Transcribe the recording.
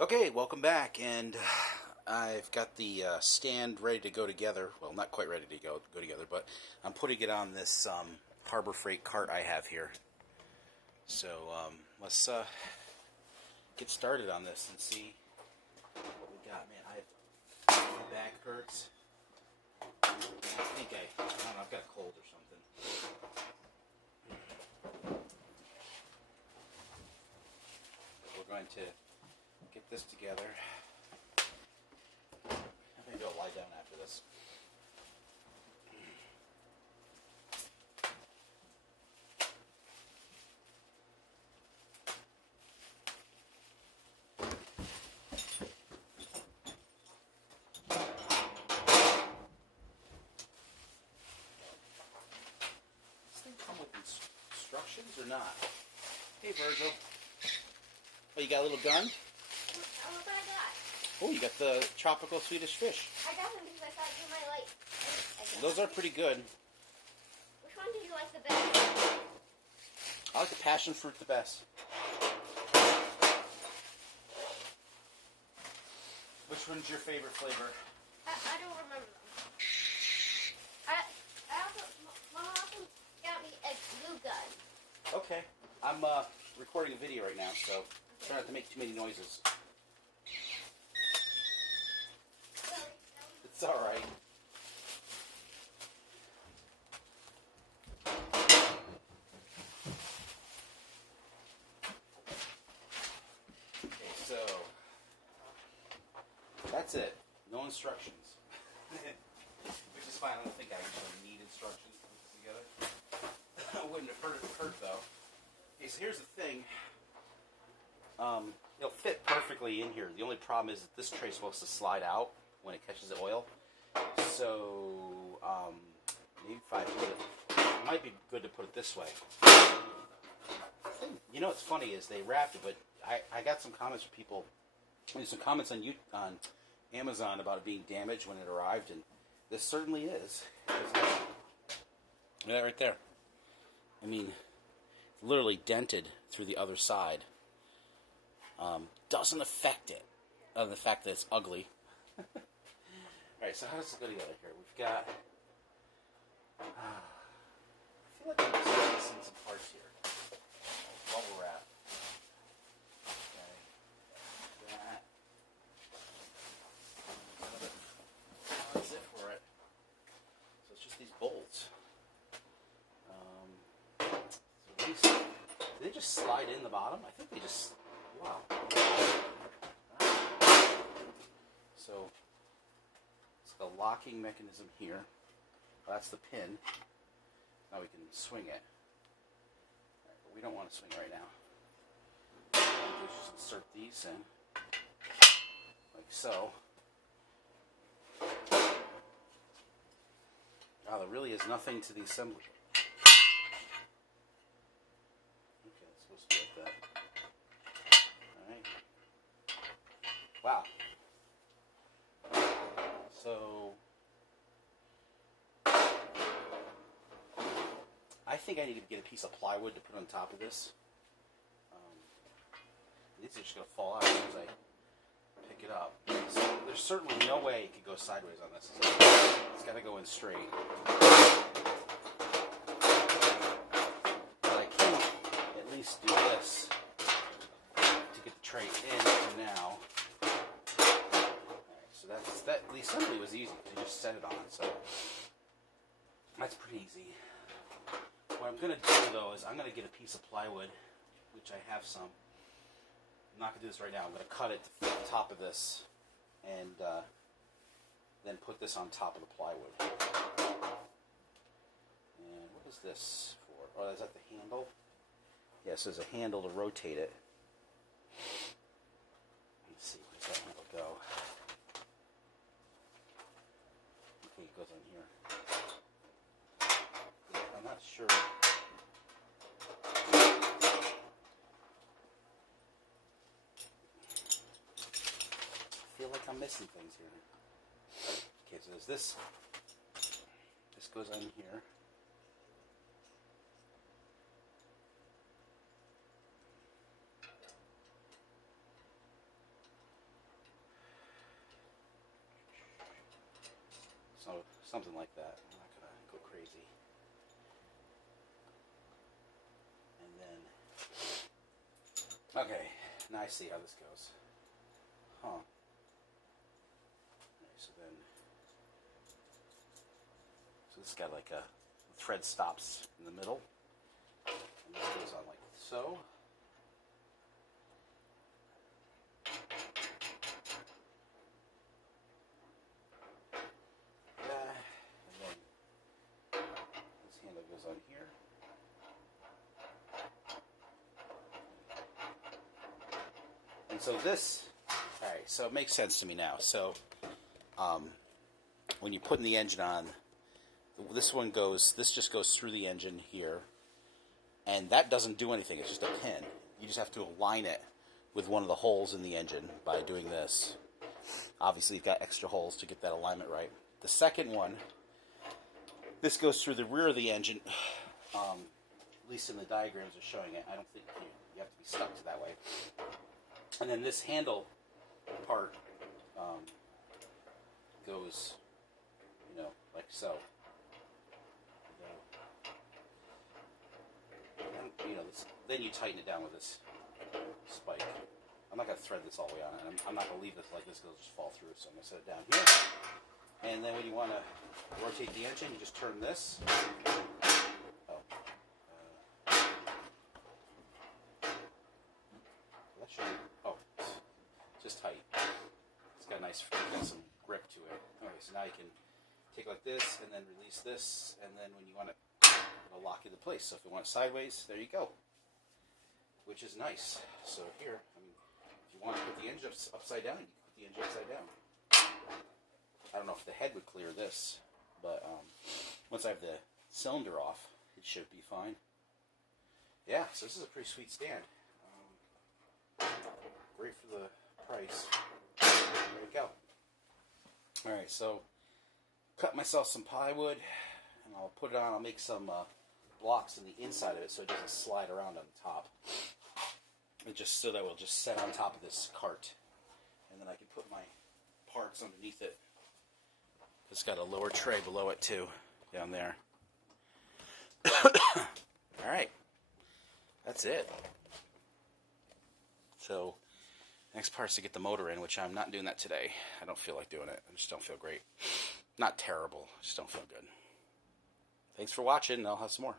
Okay, welcome back, and I've got the stand ready to go together. Well, not quite ready to go together, but I'm putting it on this Harbor Freight cart I have here. So let's get started on this and see what we got. Man, my back hurts. And I don't know, I've got a cold or something. We're going to get this together. Maybe I'll lie down after this. Does this thing come with instructions or not? Hey, Virgil. Oh, you got a little gun? What I got? Oh, you got the tropical Swedish fish. I got them because I thought you might like. Those are pretty good. Which one do you like the best? I like the passion fruit the best. Which one's your favorite flavor? I don't remember them. Mom also got me a glue gun. Okay. I'm recording a video right now, so try not to make too many noises. It's all right. Okay, so that's it. No instructions. Which is fine. I don't think I actually need instructions to put this together. Wouldn't have hurt though. Okay, so here's the thing. It'll fit perfectly in here. The only problem is that this tray is supposed to slide out when it catches the oil. So, maybe if I put it might be good to put it this way. You know what's funny is they wrapped it, but I got some comments from people, some comments on Amazon about it being damaged when it arrived, and this certainly is. Look at that right there. I mean, it's literally dented through the other side. Doesn't affect it, other than the fact that it's ugly. Alright, so how does this go together here? We've got... I feel like I'm missing some parts here. Bubble wrap. Okay. That. That's it for it. So it's just these bolts. So these... Do they just slide in the bottom? I think they just... Wow. So... the locking mechanism here. That's the pin. Now we can swing it. Right, but we don't want to swing right now. We'll just insert these in, like so. Wow, there really is nothing to the assembly. Okay, it's supposed to be like that. Alright. Wow. So, I think I need to get a piece of plywood to put on top of this. These are just going to fall out as soon as I pick it up. So there's certainly no way it could go sideways on this. It's got to go in straight. But I can at least do this to get the tray in for now. So the assembly was easy. They just set it on, so that's pretty easy. What I'm going to do, though, is I'm going to get a piece of plywood, which I have some. I'm not going to do this right now. I'm going to cut it to the top of this and then put this on top of the plywood. And what is this for? Oh, is that the handle? Yes, there's a handle to rotate it. Let's see, where does that handle go? It goes on here. I'm not sure. I feel like I'm missing things here. Okay, so there's this. This goes on here. something like that. I'm not gonna go crazy. And then, okay, now I see how this goes. Huh. Okay, so this has got like a thread stops in the middle, and this goes on like so. And then this handle goes on here. And so this, alright, so it makes sense to me now. So, when you're putting the engine on, this just goes through the engine here, and that doesn't do anything, it's just a pin. You just have to align it with one of the holes in the engine by doing this. Obviously, you've got extra holes to get that alignment right. The second one, this goes through the rear of the engine, at least in the diagrams are showing it. I don't think you have to be stuck to that way. And then this handle part goes, like so. And, then you tighten it down with this spike. I'm not going to thread this all the way on it. I'm not going to leave this like this because it'll just fall through. So I'm going to set it down here. And then when you want to rotate the engine, you just turn this. Just tight. It's got some grip to it. Okay, so now you can take like this and then release this, and then when you want it, it'll lock into place. So if you want it sideways, there you go. Which is nice. So here, if you want to put the engine upside down, you can put the engine upside down. I don't know if the head would clear this, but once I have the cylinder off, it should be fine. Yeah, so this is a pretty sweet stand. Great for the price. There we go. Alright, so cut myself some plywood, and I'll put it on. I'll make some blocks in the inside of it so it doesn't slide around on the top. And just so that will just set on top of this cart. And then I can put my parts underneath it. It's got a lower tray below it too, down there. Alright. That's it. So, next part's to get the motor in, which I'm not doing that today. I don't feel like doing it. I just don't feel great. Not terrible. Just don't feel good. Thanks for watching, and I'll have some more.